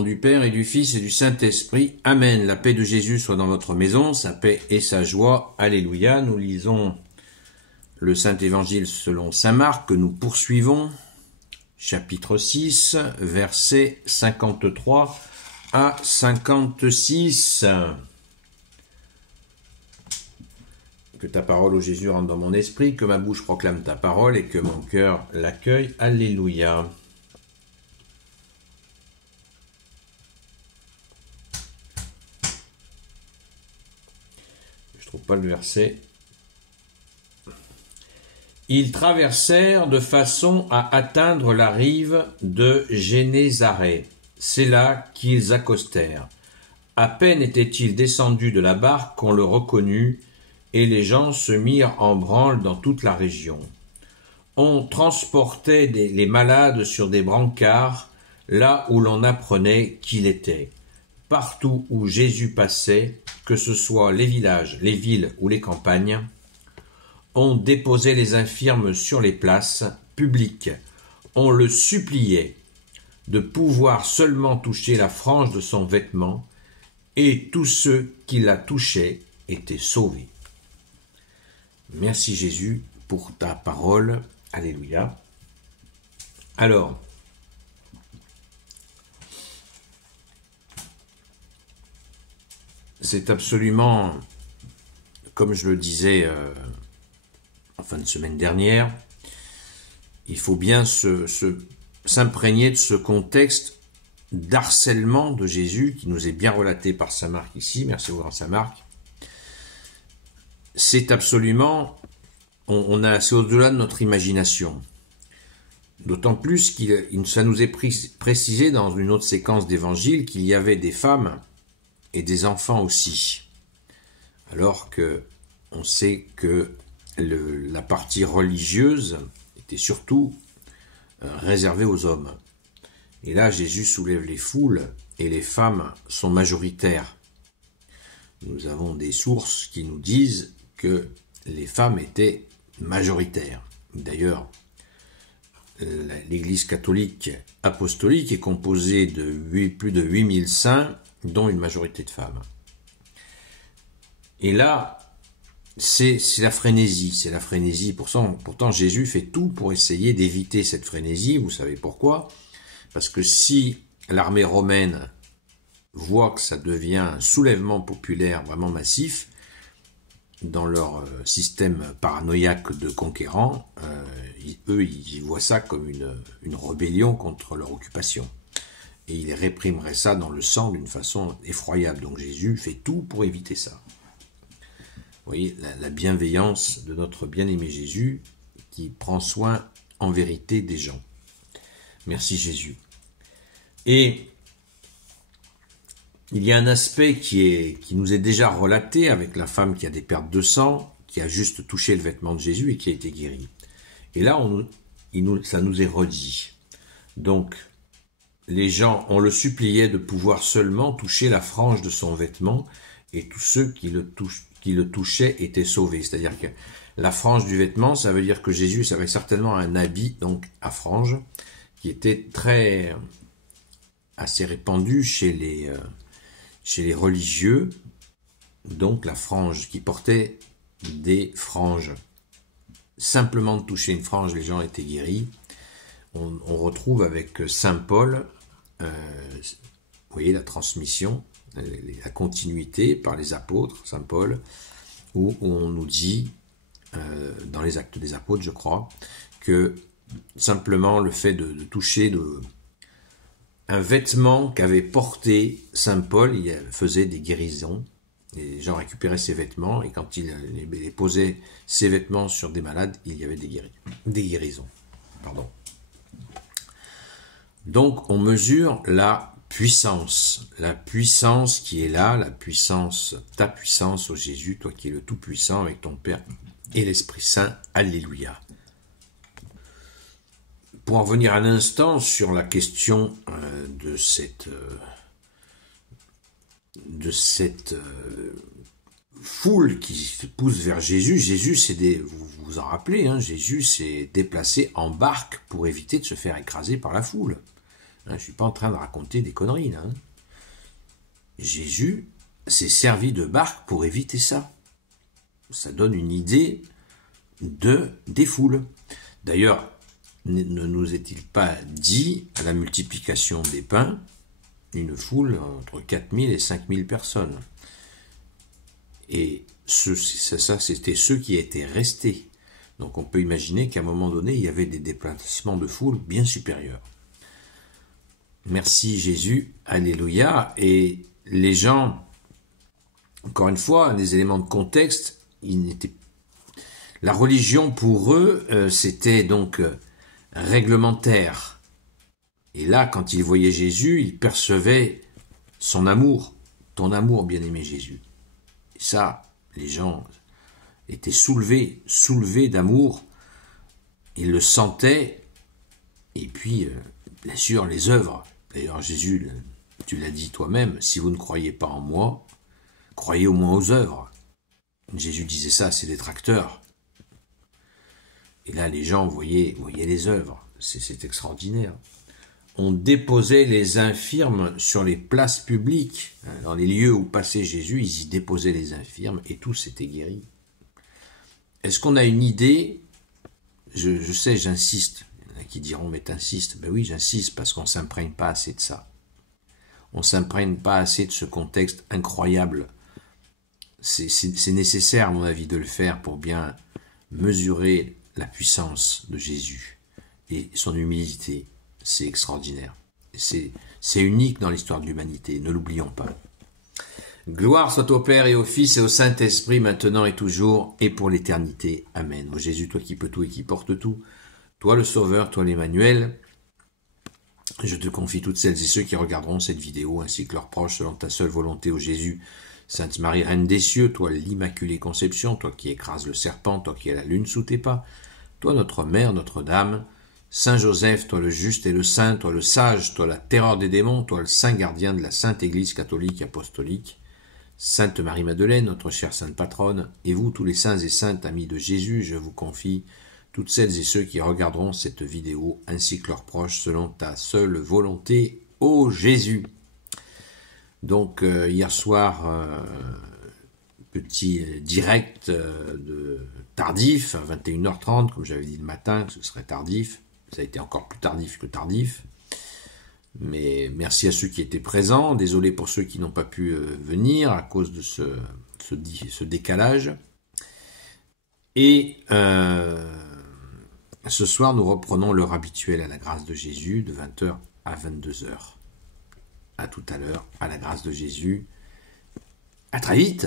nom du Père et du Fils et du Saint-Esprit. Amen. La paix de Jésus soit dans votre maison, sa paix et sa joie. Alléluia. Nous lisons le Saint-Évangile selon saint Marc que nous poursuivons. Chapitre 6, versets 53 à 56. Que ta parole, ô Jésus, rentre dans mon esprit, que ma bouche proclame ta parole et que mon cœur l'accueille. Alléluia. Je trouve pas le verset. Ils traversèrent de façon à atteindre la rive de Génézareth. C'est là qu'ils accostèrent. À peine étaient-ils descendus de la barque qu'on le reconnut, et les gens se mirent en branle dans toute la région. On transportait les malades sur des brancards, là où l'on apprenait qu'il était. Partout où Jésus passait, que ce soit les villages, les villes ou les campagnes, on déposait les infirmes sur les places publiques. On le suppliait de pouvoir seulement toucher la frange de son vêtement, et tous ceux qui la touchaient étaient sauvés. Merci Jésus pour ta parole. Alléluia. Alors, c'est absolument, comme je le disais en fin de semaine dernière, il faut bien s'imprégner de ce contexte d'harcèlement de Jésus qui nous est bien relaté par saint Marc ici. Merci au grand saint Marc. C'est absolument, c'est au-delà de notre imagination. D'autant plus ça nous est précisé dans une autre séquence d'évangile qu'il y avait des femmes et des enfants aussi. Alors que on sait que la partie religieuse était surtout réservée aux hommes. Et là, Jésus soulève les foules et les femmes sont majoritaires. Nous avons des sources qui nous disent que les femmes étaient majoritaires. D'ailleurs, l'Église catholique apostolique est composée de plus de 8000 saints, dont une majorité de femmes. Et là, c'est la frénésie. C'est la frénésie. Pourtant, Jésus fait tout pour essayer d'éviter cette frénésie. Vous savez pourquoi? Parce que si l'armée romaine voit que ça devient un soulèvement populaire vraiment massif, dans leur système paranoïaque de conquérants, eux, ils voient ça comme une rébellion contre leur occupation. Et ils réprimeraient ça dans le sang d'une façon effroyable. Donc Jésus fait tout pour éviter ça. Vous voyez, la bienveillance de notre bien-aimé Jésus qui prend soin en vérité des gens. Merci Jésus. Et il y a un aspect qui nous est déjà relaté avec la femme qui a des pertes de sang, qui a juste touché le vêtement de Jésus et qui a été guérie. Et là, ça nous est redit. Donc, les gens, on le suppliait de pouvoir seulement toucher la frange de son vêtement, et tous ceux qui le touchaient étaient sauvés. C'est-à-dire que la frange du vêtement, ça veut dire que Jésus avait certainement un habit, donc à frange, qui était assez répandu chez les religieux, donc la frange, qui portait des franges. Simplement de toucher une frange, les gens étaient guéris. On retrouve avec saint Paul, vous voyez, la transmission, la continuité par les apôtres, saint Paul, où on nous dit, dans les actes des apôtres, je crois, que simplement le fait de toucher un vêtement qu'avait porté saint Paul, il faisait des guérisons. Les gens récupéraient ces vêtements et quand il posait ces vêtements sur des malades, il y avait des guérisons. Pardon. Donc on mesure la puissance qui est là, ta puissance, ô Jésus, toi qui es le Tout-Puissant avec ton Père et l'Esprit Saint. Alléluia. Pour en revenir un instant sur la question de cette foule qui se pousse vers Jésus, vous vous en rappelez, Jésus s'est déplacé en barque pour éviter de se faire écraser par la foule. Je ne suis pas en train de raconter des conneries, là. Jésus s'est servi de barque pour éviter ça. Ça donne une idée des foules. D'ailleurs, ne nous est-il pas dit, à la multiplication des pains, une foule entre 4000 et 5000 personnes. Et ça, c'était ceux qui étaient restés. Donc on peut imaginer qu'à un moment donné, il y avait des déplacements de foule bien supérieurs. Merci Jésus, alléluia. Et les gens, encore une fois, des éléments de contexte, la religion pour eux, c'était donc réglementaire. Et là, quand ils voyaient Jésus, ils percevaient son amour, ton amour, bien-aimé Jésus. Et ça, les gens étaient soulevés d'amour, ils le sentaient, et puis, bien sûr, les œuvres. D'ailleurs, Jésus, tu l'as dit toi-même, si vous ne croyez pas en moi, croyez au moins aux œuvres. Jésus disait ça à ses détracteurs. Et là, les gens voyaient les œuvres. C'est extraordinaire. On déposait les infirmes sur les places publiques. Dans les lieux où passait Jésus, ils y déposaient les infirmes et tous étaient guéris. Est-ce qu'on a une idée? Je sais, j'insiste. Il y en a qui diront, mais t'insistes. Ben oui, j'insiste parce qu'on ne s'imprègne pas assez de ça. On ne s'imprègne pas assez de ce contexte incroyable. C'est nécessaire, à mon avis, de le faire pour bien mesurer la puissance de Jésus et son humilité. C'est extraordinaire. C'est unique dans l'histoire de l'humanité, ne l'oublions pas. Gloire soit au Père et au Fils et au Saint-Esprit, maintenant et toujours, et pour l'éternité. Amen. Ô Jésus, toi qui peux tout et qui portes tout, toi le Sauveur, toi l'Emmanuel, je te confie toutes celles et ceux qui regarderont cette vidéo, ainsi que leurs proches, selon ta seule volonté, ô Jésus. Sainte Marie, Reine des cieux, toi l'Immaculée Conception, toi qui écrases le serpent, toi qui as la lune sous tes pas, toi notre Mère, Notre-Dame, Saint Joseph, toi le juste et le saint, toi le sage, toi la terreur des démons, toi le saint gardien de la Sainte Église catholique et apostolique, Sainte Marie-Madeleine, notre chère Sainte Patronne, et vous tous les saints et saintes amis de Jésus, je vous confie toutes celles et ceux qui regarderont cette vidéo, ainsi que leurs proches, selon ta seule volonté, ô Jésus. Donc hier soir, petit direct de tardif, à 21h30, comme j'avais dit le matin, que ce serait tardif. Ça a été encore plus tardif que tardif. Mais merci à ceux qui étaient présents. Désolé pour ceux qui n'ont pas pu venir à cause de ce décalage. Et ce soir, nous reprenons l'heure habituelle à la grâce de Jésus, de 20h à 22h. À tout à l'heure, à la grâce de Jésus. À très vite!